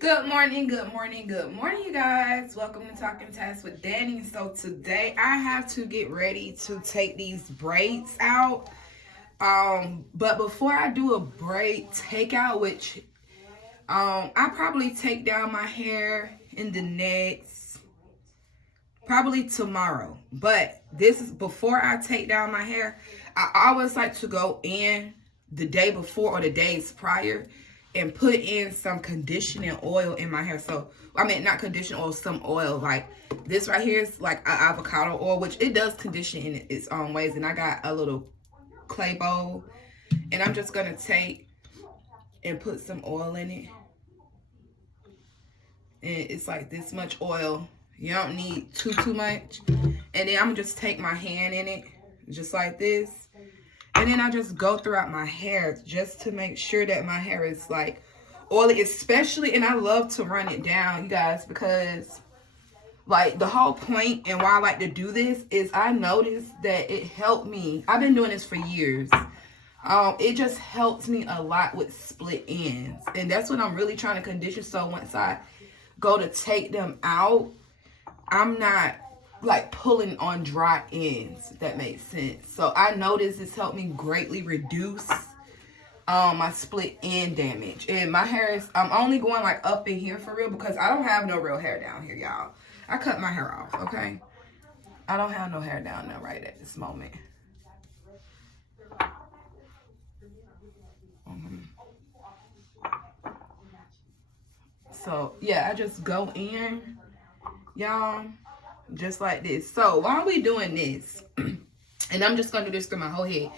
Good morning, good morning, good morning, you guys. Welcome to Talking Test with Danny. So today I have to get ready to take these braids out. But before I do a braid takeout, which I probably take down my hair in the next probably tomorrow. But this is before I take down my hair. I always like to go in the day before or the days prior and put in some conditioning oil in my hair. So, I mean, not conditioning oil, some oil. Like this right here is like avocado oil, which it does condition in its own ways. And I got a little clay bowl, and I'm just going to take and put some oil in it. And it's like this much oil. You don't need too much. And then I'm going to just take my hand in it, just like this. And then I just go throughout my hair just to make sure that my hair is like oily, especially, and I love to run it down, you guys, because like the whole point and why I like to do this is I noticed that it helped me. I've been doing this for years. It just helps me a lot with split ends. And that's what I'm really trying to condition. So once I go to take them out, I'm not like pulling on dry ends, if that makes sense. So I noticed this helped me greatly reduce my split end damage. And my hair is, I'm only going like up in here for real because I don't have no real hair down here, y'all. I cut my hair off, okay? I don't have no hair down there right at this moment. So yeah, I just go in, y'all, just like this. So while we doing this, and I'm just gonna do this through my whole head,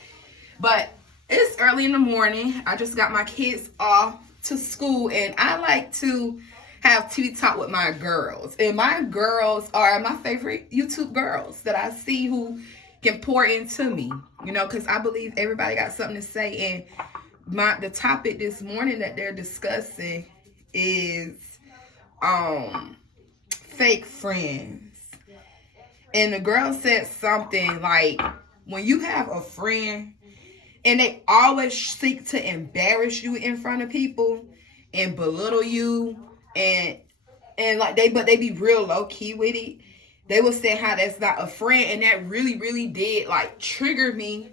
but it's early in the morning. I just got my kids off to school, and I like to have TV talk with my girls. And my girls are my favorite YouTube girls that I see who can pour into me, you know, because I believe everybody got something to say. And the topic this morning that they're discussing is fake friends. And the girl said something like, when you have a friend and they always seek to embarrass you in front of people and belittle you and like they be real low key with it. They will say how that's not a friend, and that really did like trigger me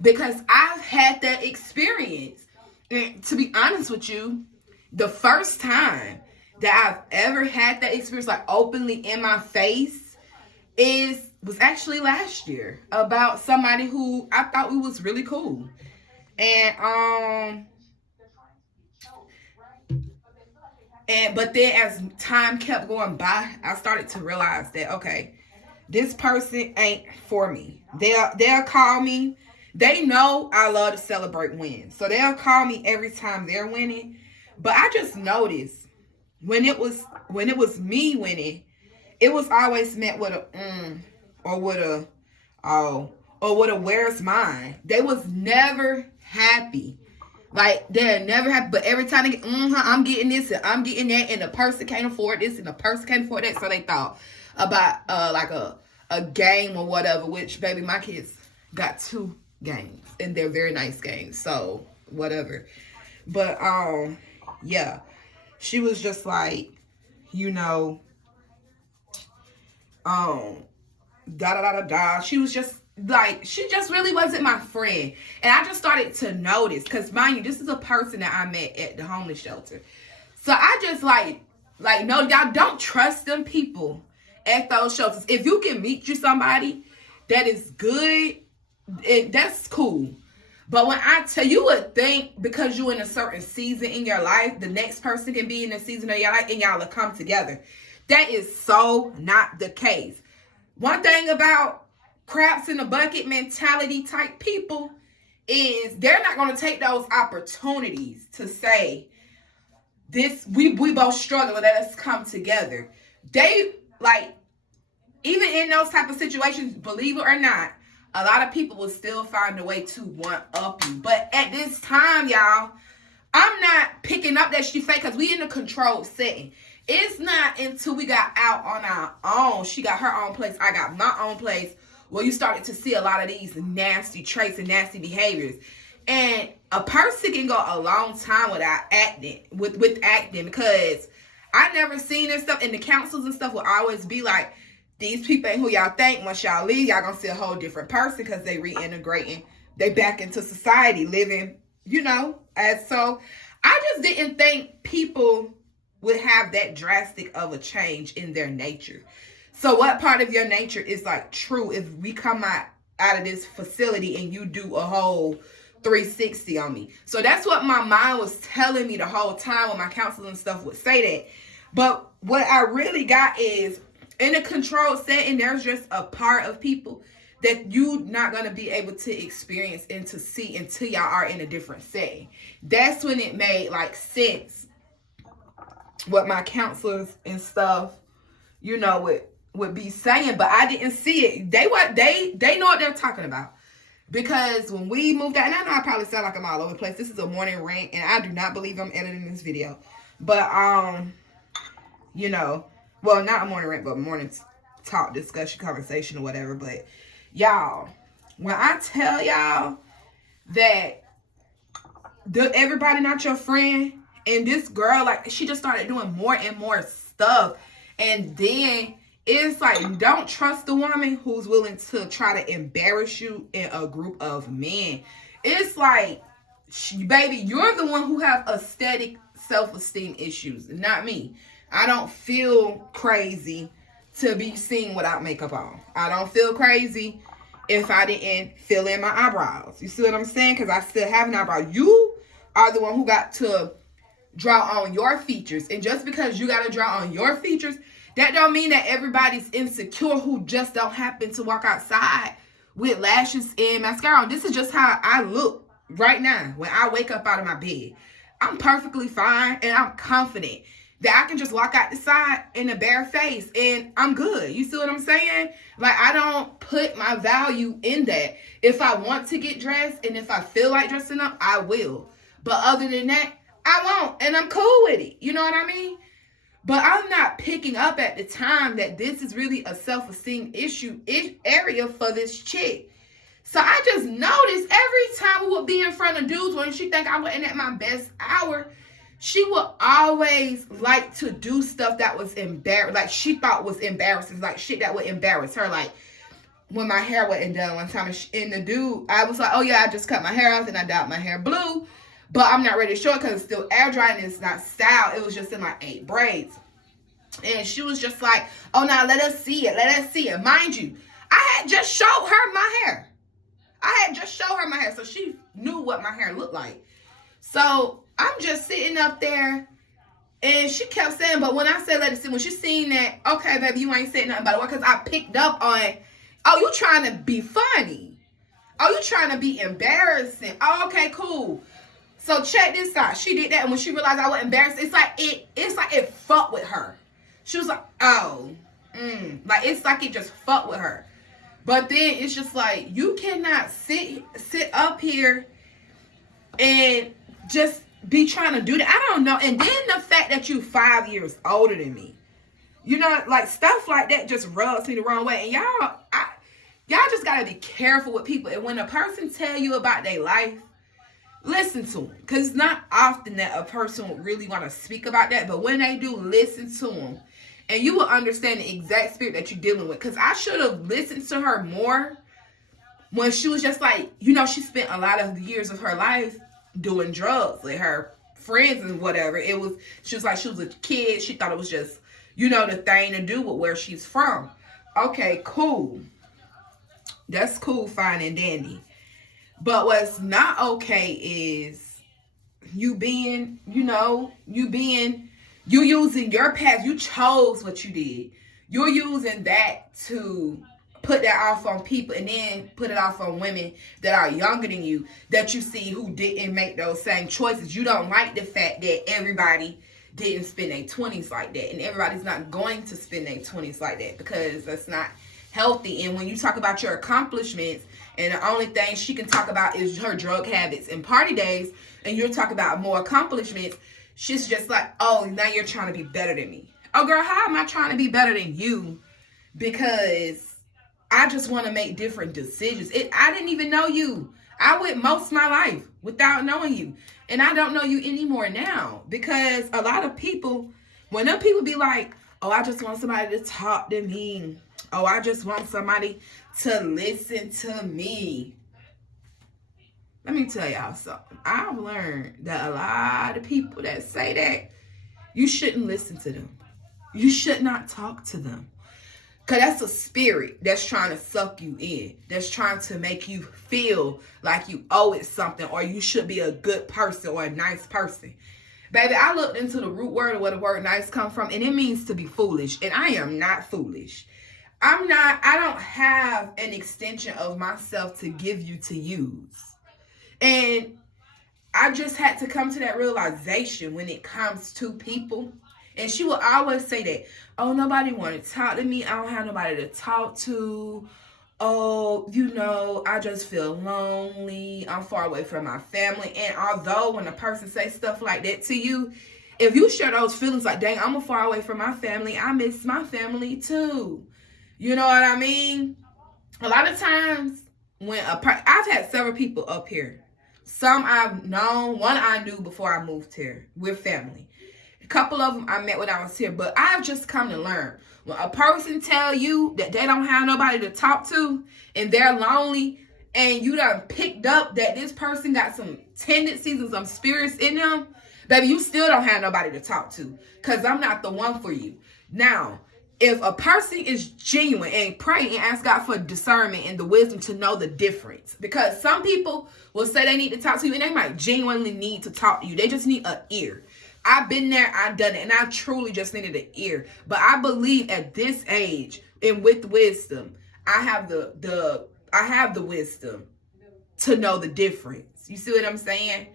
because I've had that experience. And to be honest with you, the first time that I've ever had that experience like openly in my face was actually last year about somebody who I thought we was really cool. And but then as time kept going by, I started to realize that okay, this person ain't for me. They'll call me. They know I love to celebrate wins. So they'll call me every time they're winning. But I just noticed when it was me winning, it was always met with a or with a oh or with a where's mine. They was never happy. Like they're never happy. But every time they get I'm getting this and I'm getting that, and the person can't afford this and the person can't afford that. So they thought about like a game or whatever, which baby my kids got 2 games and they're very nice games. So whatever. But yeah. She was just like, you know, da da da da da. She was just like, she just really wasn't my friend. And I just started to notice, because mind you, this is a person that I met at the homeless shelter. So I just like no, y'all don't trust them people at those shelters. If you can meet you somebody that is good, that's cool. But when I tell you, would think because you're in a certain season in your life, the next person can be in a season of your life and y'all will come together. That is so not the case. One thing about craps in the bucket mentality type people is they're not going to take those opportunities to say, this, we both struggle, let us come together. They, like, even in those type of situations, believe it or not, a lot of people will still find a way to one-up you. But at this time, y'all, I'm not picking up that she fake because we in a controlled setting. It's not until we got out on our own. She got her own place. I got my own place. Where you started to see a lot of these nasty traits and nasty behaviors. And a person can go a long time without acting, with acting, because I never seen this stuff, and the councils and stuff will always be like, these people ain't who y'all think. Once y'all leave, y'all gonna see a whole different person because they reintegrating. They back into society, living, And so I just didn't think people would have that drastic of a change in their nature. So what part of your nature is like true if we come out of this facility and you do a whole 360 on me? So that's what my mind was telling me the whole time when my counselor and stuff would say that. But what I really got is, in a controlled setting, there's just a part of people that you're not going to be able to experience and to see until y'all are in a different setting. That's when it made like sense what my counselors and stuff, would be saying, but I didn't see it. They know what they're talking about. Because when we moved out, and I know I probably sound like I'm all over the place. This is a morning rant, and I do not believe I'm editing this video. But well, not a morning rant, but morning talk, discussion, conversation, or whatever. But y'all, when I tell y'all that everybody not your friend, and this girl, like, she just started doing more and more stuff, and then it's like, don't trust the woman who's willing to try to embarrass you in a group of men. It's like, baby, you're the one who have aesthetic self-esteem issues, not me. I don't feel crazy to be seen without makeup on. I don't feel crazy if I didn't fill in my eyebrows. You see what I'm saying? Because I still have an eyebrow. You are the one who got to draw on your features. And just because you got to draw on your features, that don't mean that everybody's insecure who just don't happen to walk outside with lashes and mascara on. This is just how I look right now when I wake up out of my bed. I'm perfectly fine and I'm confident that I can just walk out the side in a bare face and I'm good. You see what I'm saying? Like, I don't put my value in that. If I want to get dressed and if I feel like dressing up, I will. But other than that, I won't. And I'm cool with it. You know what I mean? But I'm not picking up at the time that this is really a self-esteem area for this chick. So I just noticed every time we would be in front of dudes when she think I wasn't at my best hour, she would always like to do stuff that was like she thought was embarrassing, like shit that would embarrass her. Like when my hair wasn't done one time, and the dude, I was like, oh yeah, I just cut my hair off and I dyed my hair blue, but I'm not ready to show it because it's still air dry and it's not styled. It was just in like 8 braids. And she was just like, oh, now let us see it. Let us see it. Mind you, I had just showed her my hair. So she knew what my hair looked like. So I'm just sitting up there, and she kept saying, but when I said let it sit, when she seen that, okay, baby, you ain't saying nothing about it, because I picked up on, oh, you trying to be funny. Oh, you trying to be embarrassing. Oh, okay, cool. So check this out. She did that, and when she realized I was embarrassed, it's like it fucked with her. She was like, oh, like it's like it just fucked with her. But then it's just like, you cannot sit up here and just be trying to do that. I don't know. And then the fact that you 5 years older than me, like stuff like that just rubs me the wrong way. And y'all just gotta be careful with people. And when a person tell you about their life, listen to them. Because it's not often that a person would really want to speak about that. But when they do, listen to them. And you will understand the exact spirit that you're dealing with. Because I should have listened to her more when she was just like, she spent a lot of the years of her life doing drugs with her friends and whatever. She was a kid. She thought it was just, the thing to do with where she's from. Okay, cool. That's cool, fine and dandy. But what's not okay is you using your past. You chose what you did. You're using that to put that off on people and then put it off on women that are younger than you that you see who didn't make those same choices. You don't like the fact that everybody didn't spend their 20s like that, and everybody's not going to spend their 20s like that because that's not healthy. And when you talk about your accomplishments and the only thing she can talk about is her drug habits and party days, and you're talking about more accomplishments, she's just like, oh, now you're trying to be better than me. Oh, girl, how am I trying to be better than you? Because I just want to make different decisions. I didn't even know you. I went most of my life without knowing you. And I don't know you anymore now. Because a lot of people, When them people be like, oh, I just want somebody to talk to me. Oh, I just want somebody to listen to me. Let me tell y'all something. I've learned that a lot of people that say that, you shouldn't listen to them. You should not talk to them. Because that's a spirit that's trying to suck you in. That's trying to make you feel like you owe it something, or you should be a good person or a nice person. Baby, I looked into the root word of where the word nice comes from, and it means to be foolish. And I am not foolish. I don't have an extension of myself to give you to use. And I just had to come to that realization when it comes to people. And she will always say that, oh, nobody want to talk to me. I don't have nobody to talk to. Oh, I just feel lonely. I'm far away from my family. And although when a person says stuff like that to you, if you share those feelings like, dang, I'm far away from my family, I miss my family too. You know what I mean? A lot of times when I've had several people up here. Some I've known, one I knew before I moved here. We're family. A couple of them I met when I was here, but I've just come to learn. When a person tell you that they don't have nobody to talk to and they're lonely, and you done picked up that this person got some tendencies and some spirits in them, baby, you still don't have nobody to talk to, because I'm not the one for you. Now, if a person is genuine, and pray and ask God for discernment and the wisdom to know the difference, because some people will say they need to talk to you and they might genuinely need to talk to you. They just need an ear. I've been there, I've done it, and I truly just needed an ear. But I believe at this age and with wisdom, I have the wisdom to know the difference. You see what I'm saying?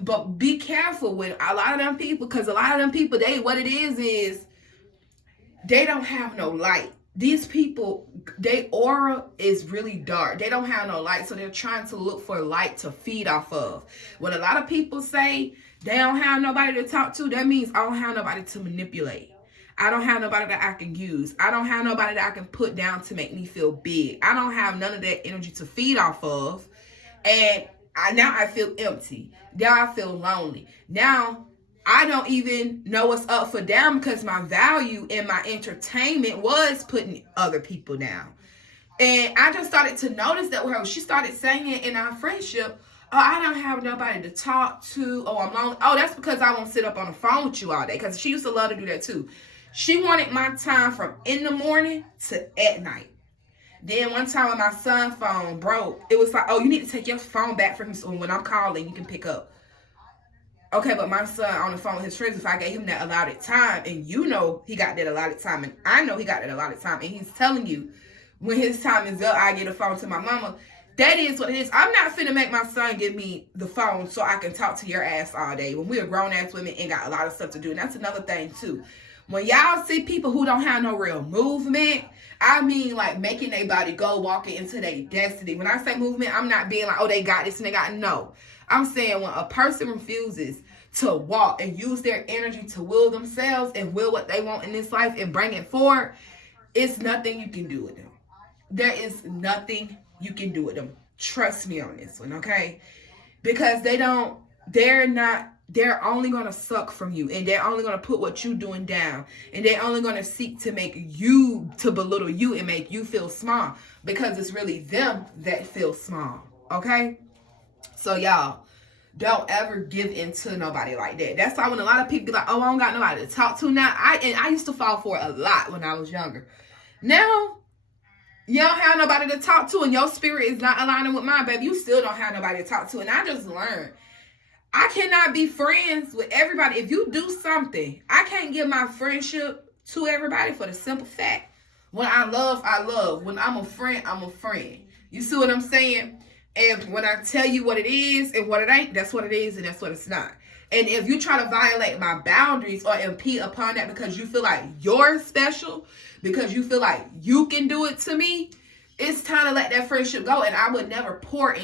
But be careful with a lot of them people, because a lot of them people, what it is they don't have no light. These people, their aura is really dark. They don't have no light, so they're trying to look for light to feed off of. When a lot of people say they don't have nobody to talk to, that means I don't have nobody to manipulate. I don't have nobody that I can use. I don't have nobody that I can put down to make me feel big. I don't have none of that energy to feed off of. And now I feel empty. Now I feel lonely. Now I don't even know what's up for down, because my value in my entertainment was putting other people down. And I just started to notice that with her. She started saying it in our friendship, oh, I don't have nobody to talk to. Oh, I'm lonely. Oh, that's because I won't sit up on the phone with you all day. Because she used to love to do that too. She wanted my time from in the morning to at night. Then one time when my son's phone broke, it was like, oh, you need to take your phone back from me so when I'm calling, you can pick up. Okay, but my son on the phone with his friends, if I gave him that allotted time, and he got that allotted time, and I know he got that allotted time, and he's telling you when his time is up, I get a phone to my mama. That is what it is. I'm not finna make my son give me the phone so I can talk to your ass all day when we're grown-ass women and got a lot of stuff to do. And that's another thing, too. When y'all see people who don't have no real movement, I mean like making their body go, walking into their destiny. When I say movement, I'm not being like, oh, they got this and they got no. I'm saying when a person refuses to walk and use their energy to will themselves and will what they want in this life and bring it forward, it's nothing you can do with them. There is nothing you can do with them. Trust me on this one, okay? Because they're only going to suck from you, and they're only going to put what you're doing down, and they're only going to seek to belittle you and make you feel small, because it's really them that feel small, okay? So y'all, don't ever give in to nobody like that. That's why when a lot of people be like, oh, I don't got nobody to talk to now. I used to fall for it a lot when I was younger. Now, you don't have nobody to talk to, and your spirit is not aligning with mine, baby. You still don't have nobody to talk to. And I just learned, I cannot be friends with everybody. If you do something, I can't give my friendship to everybody for the simple fact, when I love, I love. When I'm a friend, I'm a friend. You see what I'm saying? And when I tell you what it is and what it ain't, that's what it is and that's what it's not. And if you try to violate my boundaries or impede upon that because you feel like you're special, because you feel like you can do it to me, it's time to let that friendship go. And I would never pour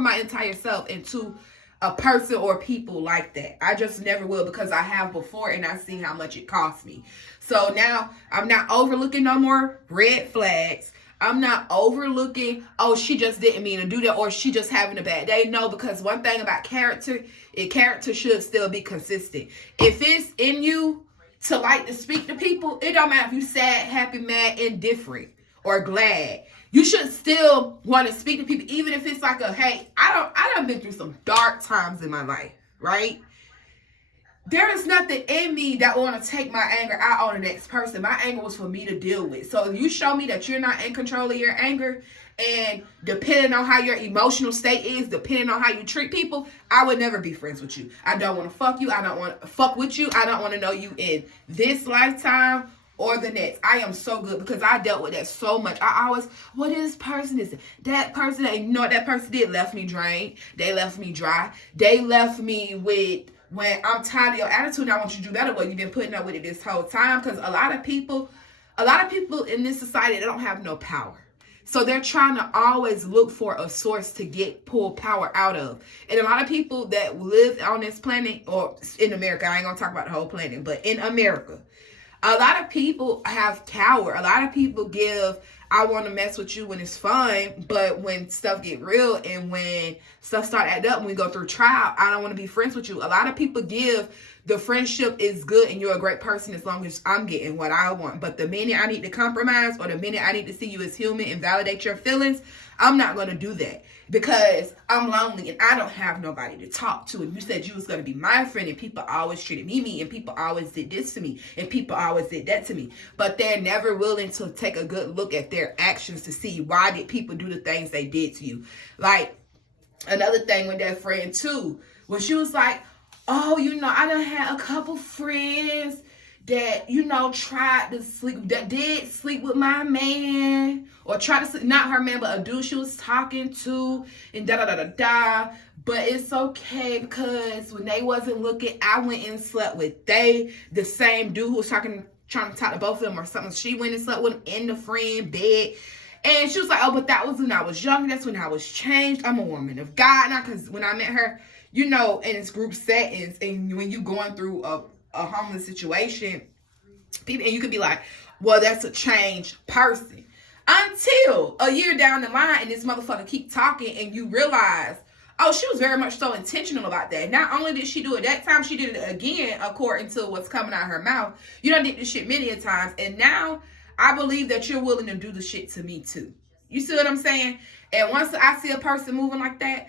my entire self into a person or people like that. I just never will, because I have before and I see how much it cost me. So now I'm not overlooking no more red flags. I'm not overlooking, oh, she just didn't mean to do that, or she just having a bad day. No, because one thing about character, character should still be consistent. If it's in you to like to speak to people, it don't matter if you sad, happy, mad, indifferent, or glad. You should still want to speak to people, even if it's like a, hey, I done been through some dark times in my life, right? There is nothing in me that want to take my anger out on the next person. My anger was for me to deal with. So if you show me that you're not in control of your anger, and depending on how your emotional state is, depending on how you treat people, I would never be friends with you. I don't want to fuck you. I don't want to fuck with you. I don't want to know you in this lifetime or the next. I am so good because I dealt with that so much. I always, what is this person? Is that person? And you know what that person did? Left me drained. They left me dry. They left me with, when I'm tired of your attitude and I want you to do better, well, you've been putting up with it this whole time. Because a lot of people in this society, they don't have no power. So they're trying to always look for a source to pull power out of. And a lot of people that live on this planet, or in America, I ain't gonna talk about the whole planet, but in America, a lot of people have power. A lot of people give, I want to mess with you when it's fun, but when stuff get real and when stuff start adding up, when we go through trial, I don't want to be friends with you. A lot of people give, the friendship is good and you're a great person as long as I'm getting what I want. But the minute I need to compromise, or the minute I need to see you as human and validate your feelings, I'm not going to do that because I'm lonely and I don't have nobody to talk to. And you said you was going to be my friend, and people always treated me mean, and people always did this to me, and people always did that to me. But they're never willing to take a good look at their actions to see why did people do the things they did to you. Like, another thing with that friend too, when she was like, oh, you know, I done had a couple friends that, you know, tried to sleep, that did sleep with my man, or tried to sleep, not her man, but a dude she was talking to, and da-da-da-da-da. But it's okay because when they wasn't looking, I went and slept with the same dude who was trying to talk to both of them or something. She went and slept with him in the friend bed. And she was like, oh, but that was when I was young. That's when I was changed. I'm a woman of God now. Because when I met her, you know, in its group settings, and when you going through a homeless situation, people, and you could be like, well, that's a changed person. Until a year down the line, and this motherfucker keep talking, and you realize, oh, she was very much so intentional about that. Not only did she do it that time, she did it again according to what's coming out of her mouth. You done did this shit many a times, and now I believe that you're willing to do the shit to me too. You see what I'm saying? And once I see a person moving like that,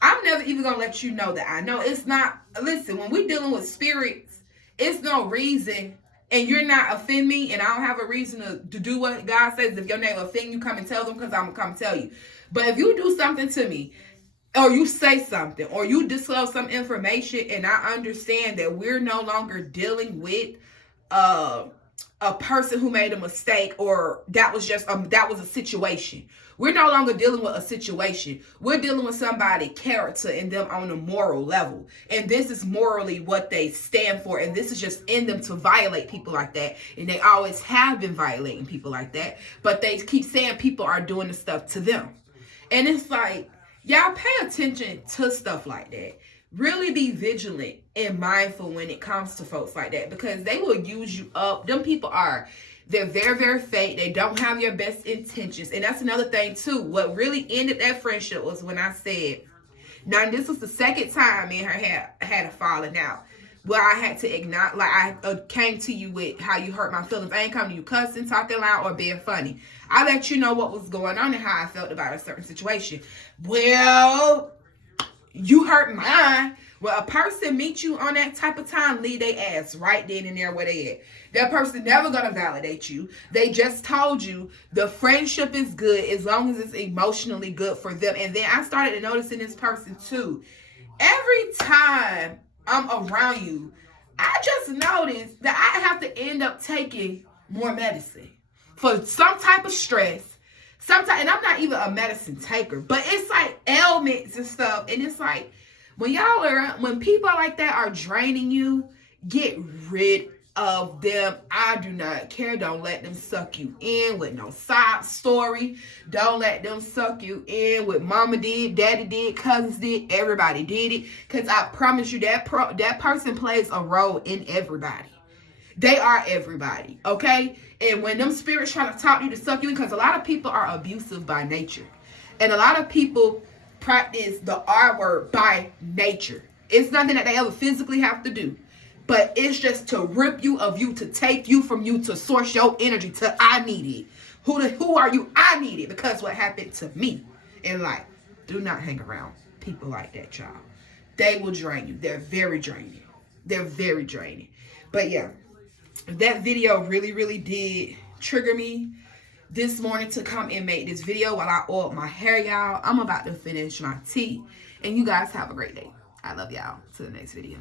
I'm never even going to let you know that I know. It's not, listen, when we're dealing with spirits, it's no reason, and you're not offend me, and I don't have a reason to do what God says. If your name offend you, come and tell them, because I'm going to come tell you. But if you do something to me, or you say something, or you disclose some information, and I understand that we're no longer dealing with a person who made a mistake, or that was just that was a situation. We're no longer dealing with a situation. We're dealing with somebody's character and them on a moral level. And this is morally what they stand for. And this is just in them to violate people like that. And they always have been violating people like that. But they keep saying people are doing the stuff to them. And it's like, y'all pay attention to stuff like that. Really be vigilant and mindful when it comes to folks like that, because they will use you up. Them people they're very, very fake. They don't have your best intentions. And that's another thing too. What really ended that friendship was when I said, now this was the second time me and her had a falling out, where I had to acknowledge, like I came to you with how you hurt my feelings. I ain't come to you cussing, talking loud, or being funny. I let you know what was going on and how I felt about a certain situation. Well, you hurt mine. Well, a person meet you on that type of time, leave their ass right then and there where they at. That person never gonna validate you. They just told you the friendship is good as long as it's emotionally good for them. And then I started to notice in this person too. Every time I'm around you, I just noticed that I have to end up taking more medicine for some type of stress. Sometimes, and I'm not even a medicine taker, but it's like ailments and stuff. And it's like, when people like that are draining you, get rid of them. I do not care. Don't let them suck you in with no side story. Don't let them suck you in with mama did, daddy did, cousins did, everybody did it. Because I promise you that person plays a role in everybody. They are everybody, okay? And when them spirits try to talk to you to suck you in, because a lot of people are abusive by nature. And a lot of people practice the R word by nature. It's nothing that they ever physically have to do. But it's just to rip you of you, to take you from you, to source your energy to I need it. Who are you? I need it because what happened to me in life. Do not hang around people like that, y'all. They will drain you. They're very draining. They're very draining. But yeah, that video really, really did trigger me this morning to come and make this video while I oiled my hair, y'all. I'm about to finish my tea. And you guys have a great day. I love y'all. To the next video.